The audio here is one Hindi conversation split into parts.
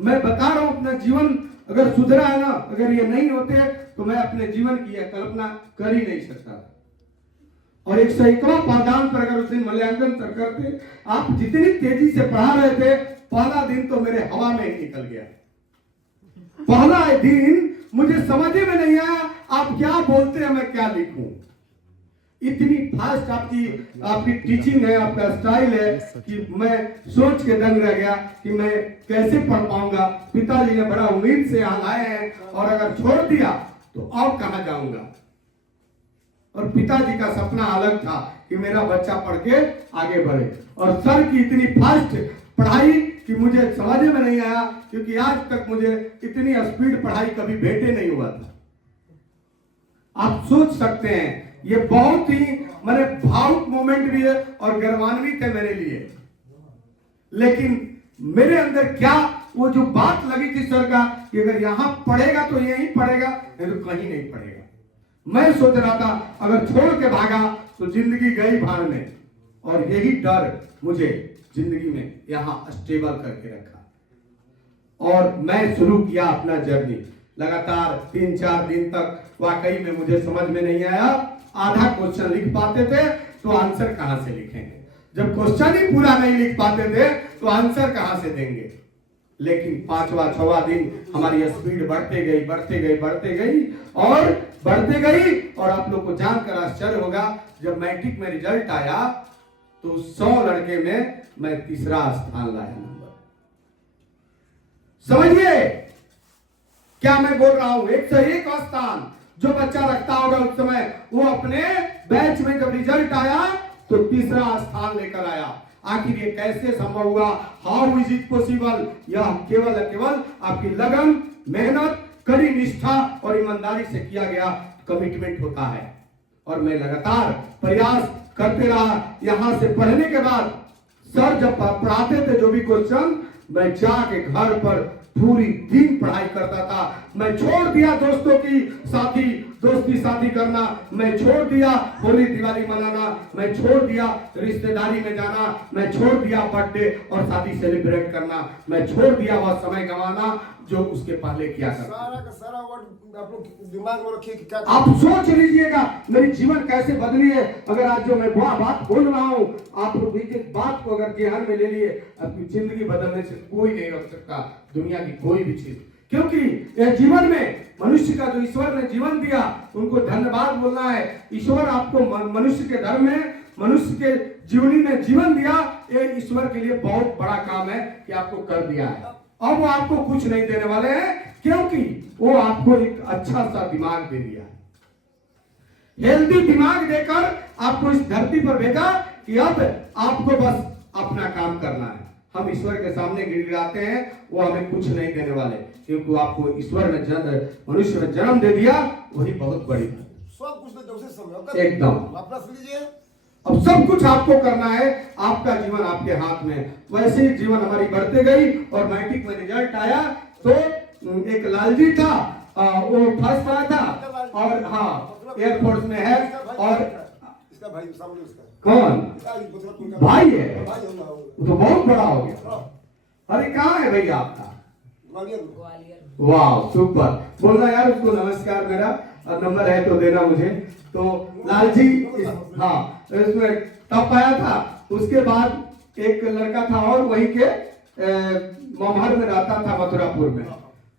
मैं बता रहा हूं अपना जीवन अगर सुधरा है ना, अगर ये नहीं होते तो मैं अपने जीवन की यह कल्पना कर ही नहीं सकता। और 101वां पाठदान पर अगर उस दिन मूल्यांकन करते, आप जितनी तेजी से पढ़ा रहे थे, पहला दिन तो मेरे हवा में ही निकल गया। पहला दिन मुझे समझ में नहीं आया आप क्या बोलते हैं, मैं क्या लिखूं। इतनी फास्ट आपकी टीचिंग है, आपका स्टाइल है कि मैं सोच के दंग रह गया कि मैं कैसे पढ़ पाऊंगा। पिताजी ने बड़ा उम्मीद से यहाँ लाए हैं और अगर छोड़ दिया तो और कहां जाऊंगा। और पिताजी का सपना अलग था कि मेरा बच्चा पढ़ के आगे बढ़े। और सर की इतनी फास्ट पढ़ाई कि मुझे समझ में नहीं आया, क्योंकि आज तक मुझे इतनी स्पीड पढ़ाई कभी भेंटे नहीं हुआ था। आप सोच सकते हैं, ये बहुत ही मैंने भावुक मोमेंट भी है और गर्वान्वित है मेरे लिए। लेकिन मेरे अंदर क्या वो जो बात लगी थी सर का कि अगर यहां पढ़ेगा तो यहीं पढ़ेगा, नहीं तो कहीं नहीं पढ़ेगा। मैं सोच रहा था अगर छोड़ के भागा तो जिंदगी गई भाड़ में, और यही डर मुझे जिंदगी में यहां स्टेबल करके रखा। और मैं शुरू किया अपना जर्नी। लगातार 3-4 दिन तक वाकई में मुझे समझ में नहीं आया। आधा क्वेश्चन लिख पाते थे तो आंसर कहां से लिखेंगे, जब क्वेश्चन ही पूरा नहीं लिख पाते थे तो आंसर कहां से देंगे। लेकिन 5वां-6वां दिन हमारी स्पीड बढ़ते गई और आप लोग को जानकर आश्चर्य होगा, जब मैट्रिक में रिजल्ट आया तो 100 लड़के में मैं तीसरा स्थान लाया नंबर। समझिए क्या मैं बोल रहा हूं। 101 स्थान जो बच्चा रखता होगा उस समय, वो अपने बैच में जब रिजल्ट आया तो तीसरा स्थान लेकर आया। आखिर ये कैसे संभव हुआ? How is it possible? यह केवल आपकी लगन, मेहनत, कड़ी निष्ठा और ईमानदारी से किया गया कमिटमेंट होता है। और मैं लगातार प्रयास करते रहा। यहां से पढ़ने के बाद सर जब पढ़ाते थे जो भी क्वेश्चन, मैं जाके घर पर पूरी दिन पढ़ाई करता था। मैं छोड़ दिया दोस्तों की दोस्ती साथी करना, मैं छोड़ दिया होली दिवाली मनाना, मैं छोड़ दिया रिश्तेदारी में जाना, मैं छोड़ दिया बर्थडे और शादी सेलिब्रेट करना, मैं छोड़ दिया वह समय गंवाना जो उसके पहले किया करता। सारा का सारा वर्ड आप लोग दिमाग में रखिए कि क्या आप सोच लीजिएगा मेरी जीवन कैसे बदली है। अगर आज जो मैं बात बोल रहा हूँ, आप लोग एक बात को अगर ध्यान में ले लिए, अपनी जिंदगी बदलने से कोई नहीं रोक सकता दुनिया की कोई भी चीज। क्योंकि यह जीवन में मनुष्य का जो ईश्वर ने जीवन दिया, उनको धन्यवाद बोलना है। ईश्वर आपको मनुष्य के धर्म में, मनुष्य के जीवनी में जीवन दिया, ये ईश्वर के लिए बहुत बड़ा काम है कि आपको कर दिया है। अब वो आपको कुछ नहीं देने वाले हैं, क्योंकि वो आपको एक अच्छा सा दिमाग दे दिया है। हेल्दी दिमाग देकर आपको इस धरती पर भेजा कि अब आपको बस अपना काम करना है। हम ईश्वर के सामने गिड़गिड़ाते हैं, वो हमें कुछ नहीं देने वाले, क्योंकि आपको ईश्वर ने मनुष्य में जन्म दे दिया, वही बहुत बड़ी बात। सब कुछ तो समय एकदम अपना सुन लीजिए। अब सब कुछ आपको करना है, आपका जीवन आपके हाथ में। वैसे ही जीवन हमारी बढ़ते गई और मैट्रिक में रिजल्ट आया तो एक लालजी था, वो फर्स्ट आया था और हाँ एयरफोर्स में है। और इसका भाई सामने उसका कौन भाई है? वो तो बहुत बड़ा हो गया। अरे कहाँ है भैया आपका? वाह सुपर। बोलना यार उसको नमस्कार, मेरा नंबर है तो देना मुझे। तो लालजी हाँ इसमें टॉप आया था। उसके बाद एक लड़का था और वहीं के ममहर में रहता था, मथुरापुर में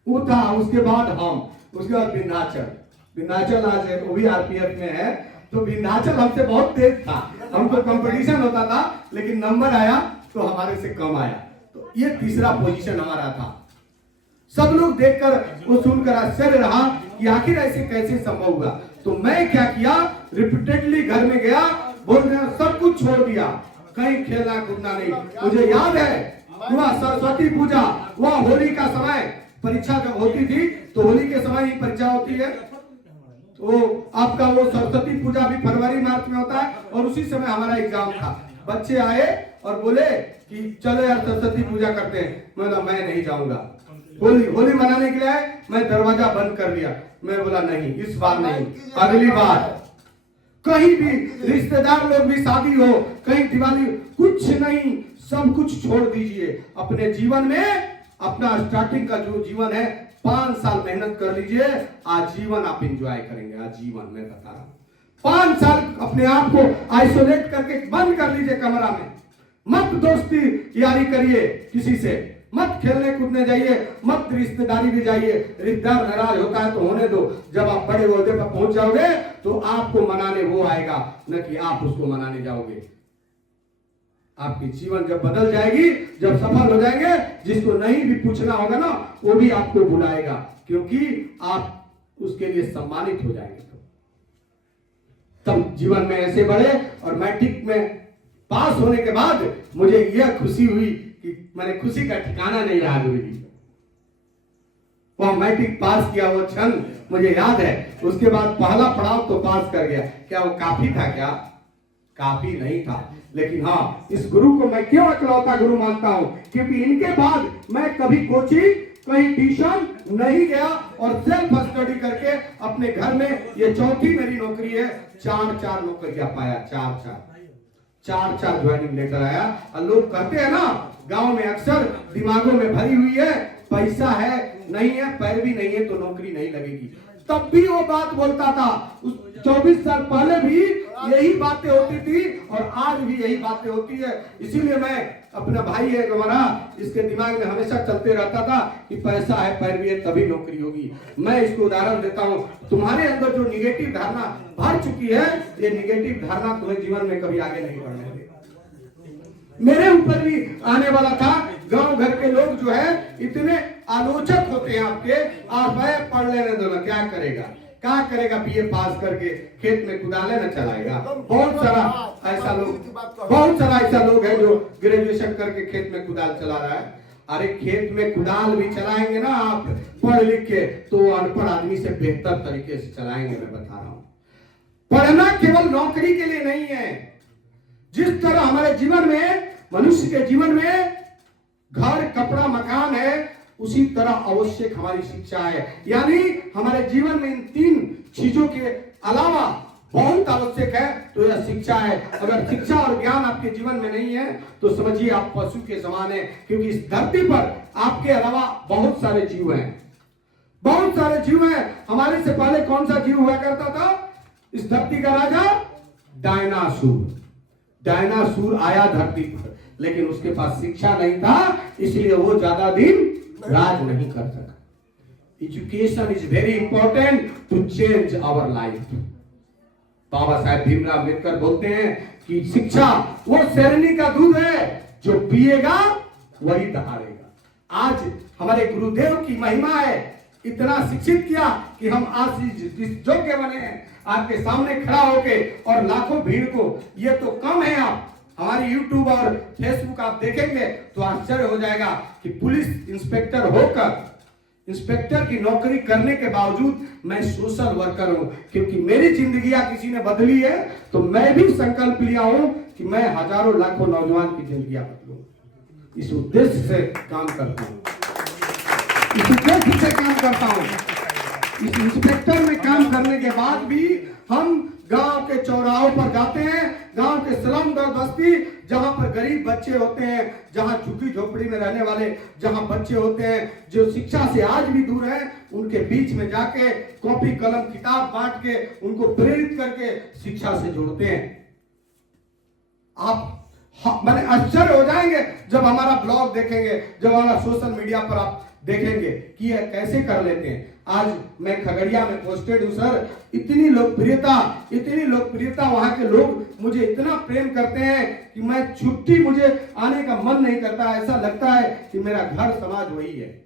वो था। उसके बाद हम, उसके बाद विंध्याचल आज है, वो भी आरपीएफ में है। तो विंध्याचल हमसे बहुत तेज था, हमको कंपटीशन होता था, लेकिन नंबर आया तो हमारे से कम आया। तो ये तीसरा पोजीशन हमारा था। सब लोग देखकर वो सुनकर आश्चर्य रहा कि आखिर ऐसे कैसे संभव हुआ। तो मैं क्या किया, रिपीटेडली घर में गया, बोल रहे सब कुछ छोड़ दिया, कहीं खेलना कूदना नहीं। मुझे याद है वह सरस्वती पूजा, वह होली का समय, परीक्षा जब होती थी तो होली के समय ही परीक्षा होती है। वो आपका वो सरस्वती पूजा भी फरवरी मार्च में होता है और उसी समय हमारा एग्जाम था। बच्चे आए और बोले कि चलो यार सरस्वती पूजा करते हैं। मैं नहीं जाऊंगा। होली मनाने के लिए मैं दरवाजा बंद कर दिया। मैं बोला नहीं, इस बार नहीं, अगली बार। कहीं भी रिश्तेदार लोग भी शादी हो, कहीं दिवाली, कुछ नहीं, सब कुछ छोड़ दीजिए। अपने जीवन में अपना स्टार्टिंग का जो जीवन है 5 साल मेहनत कर लीजिए, आजीवन आप एंजॉय करेंगे, आजीवन। मैं बता रहा हूं 5 साल अपने आप को आइसोलेट करके बंद कर लीजिए कमरा में, मत दोस्ती यारी करिए किसी से, मत खेलने कूदने जाइए, मत रिश्तेदारी भी जाइए। रिश्तेदार नाराज होता है तो होने दो, जब आप बड़े ओहदे पर पहुंच जाओगे तो आपको मनाने वो आएगा, न कि आप उसको मनाने जाओगे। आपकी जीवन जब बदल जाएगी, जब सफल हो जाएंगे, जिसको नहीं भी पूछना होगा ना वो भी आपको बुलाएगा, क्योंकि आप उसके लिए सम्मानित हो जाएंगे। तब जीवन में ऐसे बढ़े। और मैट्रिक में पास होने के बाद मुझे यह खुशी हुई कि मैंने खुशी का ठिकाना नहीं रहा गुरु जी। वह मैट्रिक पास किया वो क्षण मुझे याद है। उसके बाद पहला पड़ाव तो पास कर गया, क्या वो काफी था? क्या काफी नहीं था, लेकिन हाँ इस गुरु को मैं क्यों इकलौता गुरु मानता हूं, क्योंकि इनके बाद मैं कभी कोचिंग कहीं ट्यूशन नहीं गया और सेल्फ स्टडी करके अपने घर में, ये चौथी मेरी नौकरी है, 4 नौकरियां पाया, 4 ज्वाइनिंग लेटर आया। और लोग कहते हैं ना गांव में अक्सर दिमागों में भरी हुई है, पैसा है नहीं है, पैरवी नहीं है तो नौकरी नहीं लगेगी। तब भी वो बात बोलता था, उस 24 साल पहले भी यही बातें होती थी और आज भी यही बातें होती है। इसीलिए मैं अपना भाई है हमारा, इसके दिमाग में हमेशा चलते रहता था कि पैसा है पैरवी है तभी नौकरी होगी। मैं इसको उदाहरण देता हूँ, तुम्हारे अंदर जो निगेटिव धारणा भर चुकी है, ये निगेटिव धारणा तुम्हें जीवन में कभी आगे नहीं बढ़ने देगी। मेरे ऊपर भी आने वाला था। गांव घर के लोग जो है इतने आलोचक होते हैं आपके, आप पढ़ लेने दो ना, क्या करेगा बीए पास करके, खेत में कुदाले न चलाएगा। बहुत सारा ऐसा लोग है जो ग्रेजुएशन करके खेत में कुदाल चला रहा है। अरे खेत में कुदाल भी चलाएंगे ना आप पढ़ लिख के, तो अनपढ़ आदमी से बेहतर तरीके से चलाएंगे। मैं बता रहा हूँ, पढ़ना केवल नौकरी के लिए नहीं है। जिस तरह हमारे जीवन में, मनुष्य के जीवन में घर कपड़ा मकान है, उसी तरह आवश्यक हमारी शिक्षा है। यानी हमारे जीवन में इन 3 चीजों के अलावा बहुत आवश्यक है तो यह शिक्षा है। अगर शिक्षा और ज्ञान आपके जीवन में नहीं है तो समझिए आप पशु के समान है, क्योंकि इस धरती पर आपके अलावा बहुत सारे जीव हैं, बहुत सारे जीव हैं। हमारे से पहले कौन सा जीव हुआ करता था इस धरती का राजा? डायनासोर आया धरती पर, लेकिन उसके पास शिक्षा नहीं था, इसलिए वो ज्यादा दिन राज नहीं कर सका। Education is very important to change our life. Baba Saheb Bhimrao Ambedkar बोलते हैं कि शिक्षा वो शेरनी का दूध है, जो पिएगा वही दहाड़ेगा। आज हमारे गुरुदेव की महिमा है, इतना शिक्षित किया कि हम आज इस योग्य बने हैं आपके सामने खड़ा होके, और लाखों भीड़ को, ये तो कम है। आप हमारी YouTube और Facebook आप देखेंगे तो आश्चर्य हो जाएगा कि पुलिस इंस्पेक्टर होकर, इंस्पेक्टर की नौकरी करने के बावजूद मैं सोशल वर्कर हूं, क्योंकि मेरी जिंदगी किसी ने बदली है तो मैं भी संकल्प लिया हूं कि मैं हजारों लाखों नौजवान की जिंदगी बदलूं। इस उद्देश्य से काम करता हूं, इस उद्देश्य से काम करता हूं। इस इंस्पेक्टर में काम करने के बाद भी हम गांव के चौराहों पर जाते हैं, गांव के स्लम बस्ती जहां पर गरीब बच्चे होते हैं, जहां झुग्गी झोपड़ी में रहने वाले जहां बच्चे होते हैं जो शिक्षा से आज भी दूर हैं, उनके बीच में जाके कॉपी कलम किताब बांट के उनको प्रेरित करके शिक्षा से जोड़ते हैं। आप मैंने आश्चर्य हो जाएंगे जब हमारा ब्लॉग देखेंगे, जब हमारा सोशल मीडिया पर आप देखेंगे कि यह कैसे कर लेते हैं। आज मैं खगड़िया में पोस्टेड हूं सर, इतनी लोकप्रियता वहां के लोग मुझे इतना प्रेम करते हैं कि मैं छुट्टी मुझे आने का मन नहीं करता। ऐसा लगता है कि मेरा घर समाज वही है।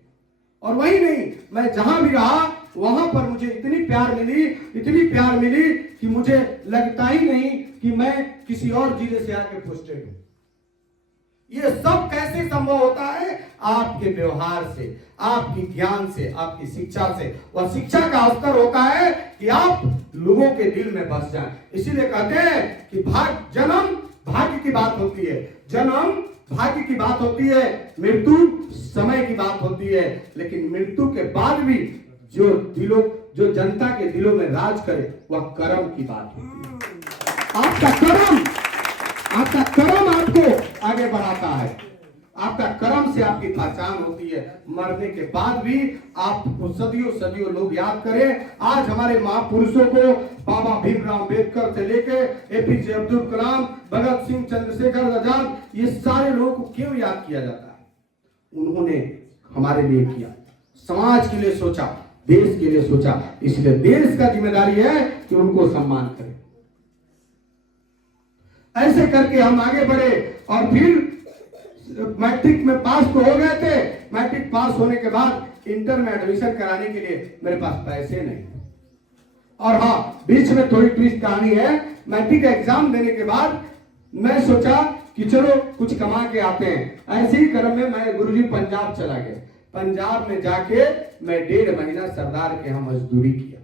और वही नहीं, मैं जहां भी रहा वहां पर मुझे इतनी प्यार मिली कि मुझे लगता ही नहीं कि मैं किसी और जिले से आके पोस्टेड हूं। ये सब कैसे संभव होता है? आपके व्यवहार से, आपकी ज्ञान से, आपकी शिक्षा से। वह शिक्षा का स्तर होता है कि आप लोगों के दिल में बस जाएं। इसीलिए कहते हैं कि जन्म भाग्य की बात होती है, जन्म भाग्य की बात होती है, मृत्यु समय की बात होती है। लेकिन मृत्यु के बाद भी जो जनता के दिलों में राज करे वह कर्म की बात होती है। आपका कर्म आपको आगे बढ़ाता है। आपका कर्म से आपकी पहचान होती है। मरने के बाद भी आपको सदियों सदियों लोग याद करें। आज हमारे महापुरुषों को बाबा भीमराव अम्बेडकर से लेके एपीजे अब्दुल कलाम, भगत सिंह, चंद्रशेखर आजाद, ये सारे लोगों को क्यों याद किया जाता है? उन्होंने हमारे लिए किया, समाज के लिए सोचा, देश के लिए सोचा, इसलिए देश का जिम्मेदारी है कि उनको सम्मान करें। ऐसे करके हम आगे बढ़े और फिर मैट्रिक में पास तो हो गए थे। मैट्रिक पास होने के बाद इंटर में एडमिशन कराने के लिए मेरे पास पैसे नहीं थे। और हाँ, बीच में थोड़ी ट्विस्ट कहानी है। मैट्रिक का एग्जाम देने के बाद मैं सोचा कि चलो कुछ कमा के आते हैं। ऐसे ही क्रम में मैं गुरुजी पंजाब चला गया। पंजाब में जाके मैं 1.5 महीना सरदार के यहाँ मजदूरी किया।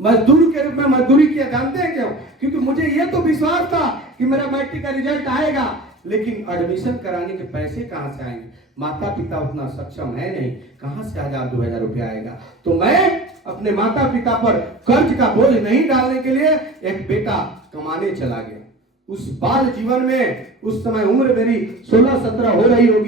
मजदूर के रूप में मजदूरी किया, जानते हैं क्यों? क्योंकि मुझे यह तो विश्वास था कि मेरा मैट्रिक का रिजल्ट आएगा, लेकिन एडमिशन कराने के पैसे कहां से आएंगे? माता पिता उतना सक्षम है नहीं, कहां से 1000-2000 रुपया आएगा? तो मैं अपने माता पिता पर कर्ज का बोझ नहीं डालने के लिए एक बेटा कमाने चला गया। उस बाल जीवन में उस समय उम्र मेरी 16-17 हो रही होगी।